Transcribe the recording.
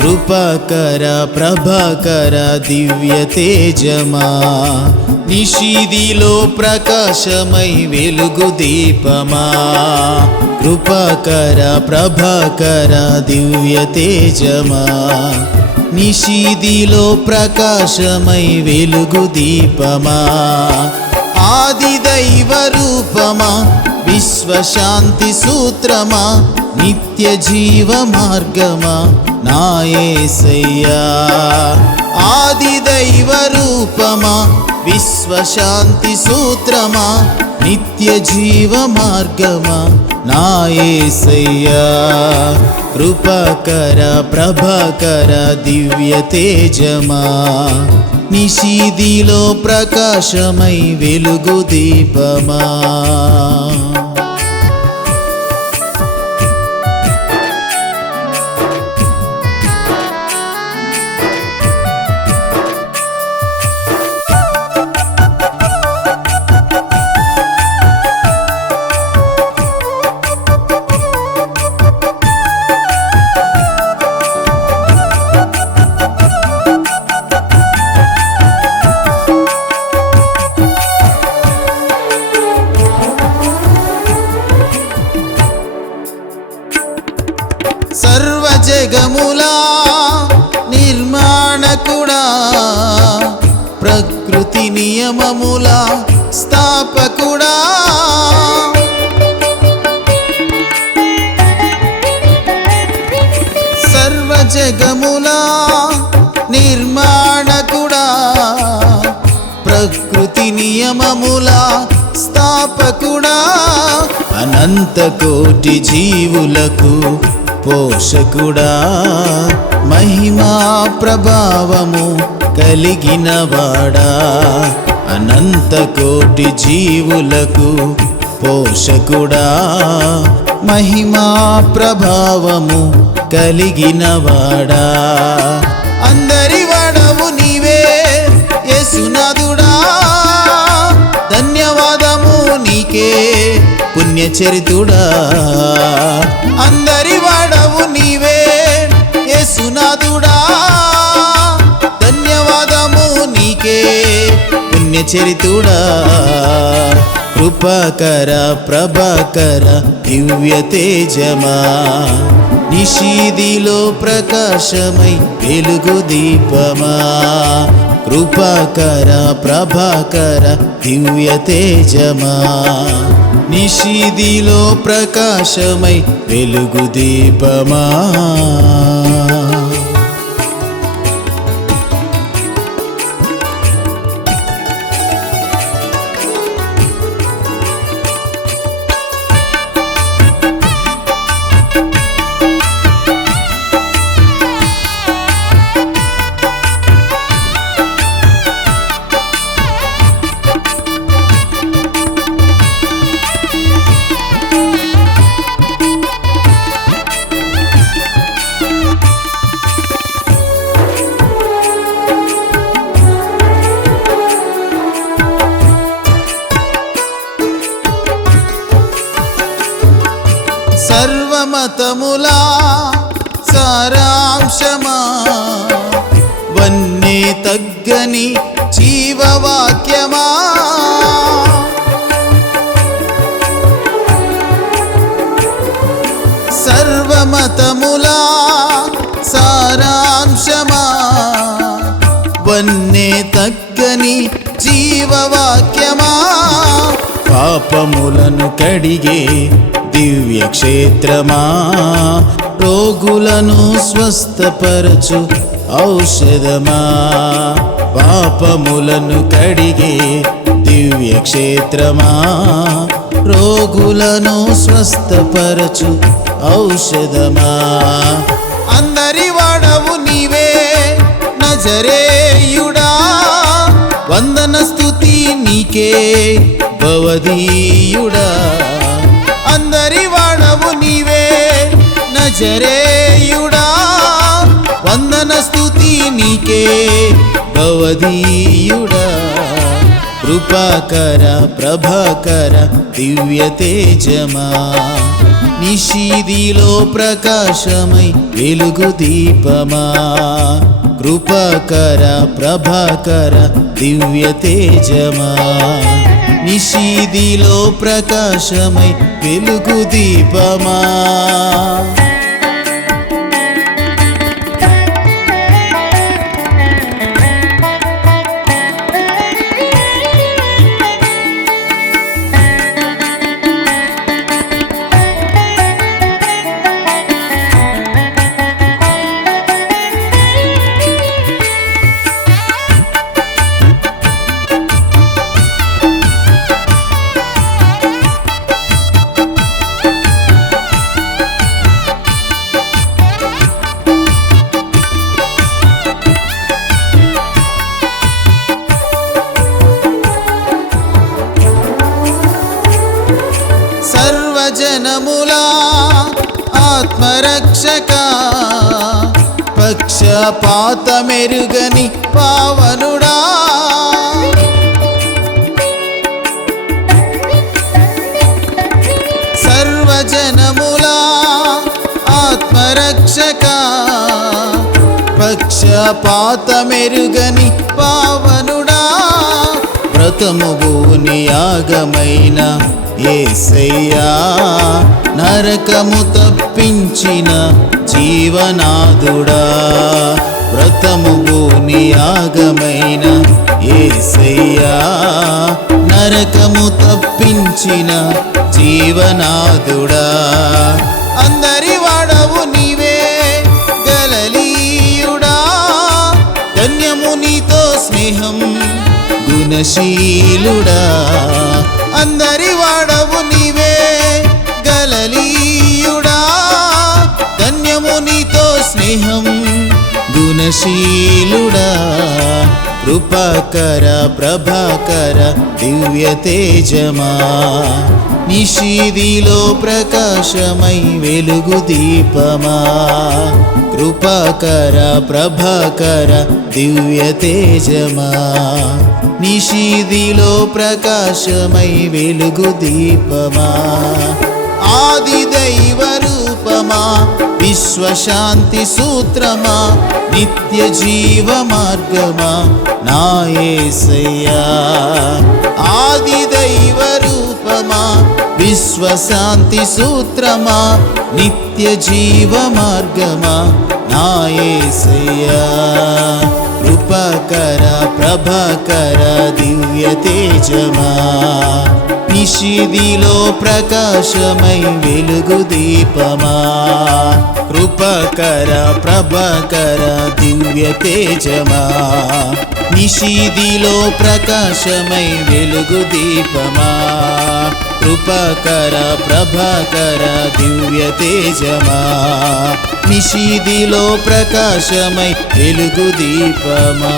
కృపాకర ప్రభాకర దివ్య తేజమా, నిషిదిలో ప్రకాశమై వెలుగు దీపమా. కృపాకర ప్రభాకర దివ్య తేజమా, నిషిదిలో ప్రకాశమై వెలుగు దీపమా. ఆది దైవ రూపమా, విశ్వశాంతి సూత్రమా, నిత్య జీవ మార్గమా నా యేసయ్యా. ఆది దైవ రూపమా, విశ్వశాంతి సూత్రమా, నిత్య జీవ మార్గమా నా యేసయ్యా. కృపాకర ప్రభాకర దివ్య తేజమా, నిషిదిలో ప్రకాశమై వెలుగు దీపమా. సర్వ జగములా నిర్మాణకుడా, ప్రకృతి నియమముల స్థాపకుడా. సర్వ జగములా నిర్మాణకుడా, ప్రకృతి నియమముల స్థాపకుడా. అనంత కోటి జీవులకు పోషకుడా, మహిమా ప్రభావము కలిగినవాడా. అనంత కోటి జీవులకు పోషకుడా, మహిమా ప్రభావము కలిగినవాడా. అందరి వాడవు నీవే యేసునాథుడా, ధన్యవాదము నీకే పుణ్యచరితుడా. అందరి వాడవు నీవే యేసునాథుడా, ధన్యవాదము నీకే పుణ్యచరితుడా. కృపాకర ప్రభాకర దివ్య తేజమా, నిషిదిలో ప్రకాశమై వెలుగు దీపమా. కృపాకర ప్రభాకర దివ్య తేజమా, నిషిదిలో ప్రకాశమై వెలుగు దీపమా. సర్వమతములా సారాంశమా, వన్నే తగ్గని జీవవాక్యమా. సర్వమతములా సారాంశమా, వన్నే తగ్గని జీవవాక్యమా. పాపములను కడిగే దివ్య క్షేత్రమా, రోగులను స్వస్థపరచు ఔషధమా. పాపములను కడిగే దివ్య క్షేత్రమా, రోగులను స్వస్థపరచు ఔషధమా. అందరి వాడవు నీవే నజరేయుడా, వందన స్తుతి నీకే భవదీయుడా. అందరి వాడవు నీవే నజరేయుడా, వందన స్తుతి నీకే భవదీయుడా. కృపాకర ప్రభాకర దివ్య తేజమా, నిషీదిలో ప్రకాశమై వెలుగు దీపమా. కృపాకర ప్రభాకర దివ్య తేజమా, నిషీదిలో ప్రకాశమై వెలుగు దీపమా. సర్వజనములా ఆత్మరక్షక, పక్షపాతమెరుగని పావనుడా. సర్వజనములా ఆత్మరక్షక, పక్షపాతమెరుగని పావనుడా. వ్రతముభూని యాగమైన యేసయ్యా, నరకము తప్పించిన జీవనాథుడా. వ్రతముభూని యాగమైన యేసయ్యా, నరకము తప్పించిన జీవనాథుడా. అందరి వాడవు నీవే గలిలయుడా, ధన్యము నీతో స్నేహం గుణశీలుడా. అందరి వాడవు నీవే గలిలయుడా, ధన్యము నీతో స్నేహం గుణశీలుడా. కృపాకర ప్రభాకర దివ్య తేజమా, నిషీదిలో ప్రకాశమై వెలుగు దీపమా. కృపాకర ప్రభాకర దివ్య తేజమా, నిషీదిలో ప్రకాశమై వెలుగు దీపమా. ఆది దైవ రూపమా, విశ్వశాంతి సూత్రమా, నిత్య జీవ మార్గమా నా యేసయ్యా. ఆది దైవ రూపమా, విశ్వశాంతి సూత్రమా, నిత్య జీవ మార్గమా నా యేసయ్యా. కృపాకర ప్రభాకర దివ్య తేజమా, నిషీదిలో ప్రకాశమై వెలుగు దీపమా. కృపాకర ప్రభాకర దివ్య తేజమా, నిషీదిలో ప్రకాశమై వెలుగు దీపమా. కృపాకర ప్రభాకర దివ్య తేజమా, నిషీదిలో ప్రకాశమై వెలుగు దీపమా.